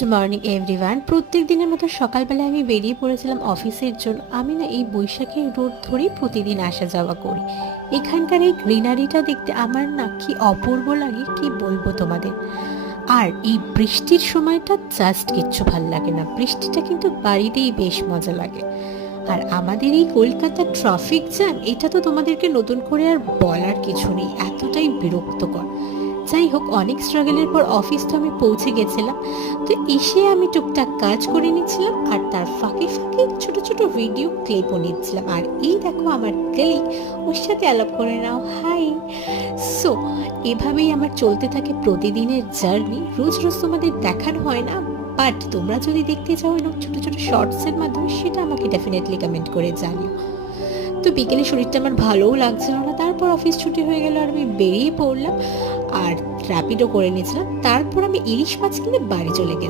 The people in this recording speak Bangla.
Good morning everyone. প্রত্যেক দিনের মতো সকালবেলা আমি বেরিয়ে পড়েছিলাম অফিসের জন্য। আমি না এই বৈশাখী রোড ধরেই প্রতিদিন আসা যাওয়া করি। এখানকার এই গ্রিনারিটা দেখতে আমার না কি অপূর্ব লাগে, কি বলবো তোমাদের। আর এই বৃষ্টির সময়টা জাস্ট কিচ্ছু ভাল লাগে না, বৃষ্টিটা কিন্তু বাড়িতেই বেশ মজা লাগে। আর আমাদের এই কলকাতার ট্রাফিক জ্যাম, এটা তো তোমাদেরকে নতুন করে আর বলার কিছু নেই, এতটাই বিরক্তকর। যাই হোক, অনেক স্ট্রাগলের পর অফিস তো আমি পৌঁছে গেছিলাম। তো এসে আমি টুকটাক কাজ করে নিচ্ছিলাম, আর তার ফাঁকে ফাঁকে ছোট ছোট ভিডিও ক্লিপও নিচ্ছিলাম। আর এই দেখো আমার কলিগ, ওর সাথে আলাপ করে নাও, হাই। সো এভাবেই আমার চলতে থাকে প্রতিদিনের জার্নি। রোজ রোজ তোমাদের দেখানো হয় না, বাট তোমরা যদি দেখতে চাও এরকম ছোট ছোট শর্টসের মাধ্যমে, সেটা আমাকে ডেফিনেটলি কমেন্ট করে জানিও। তো বিকেলে শরীরটা আমার ভালোও লাগছিল না, তারপর অফিস ছুটি হয়ে গেল আর আমি বেরিয়ে পড়লাম। আর র্যাপিডও করে নিয়েছিলাম, তারপর আমি ইলিশ মাছ কিনে বাড়ি চলে গেছি।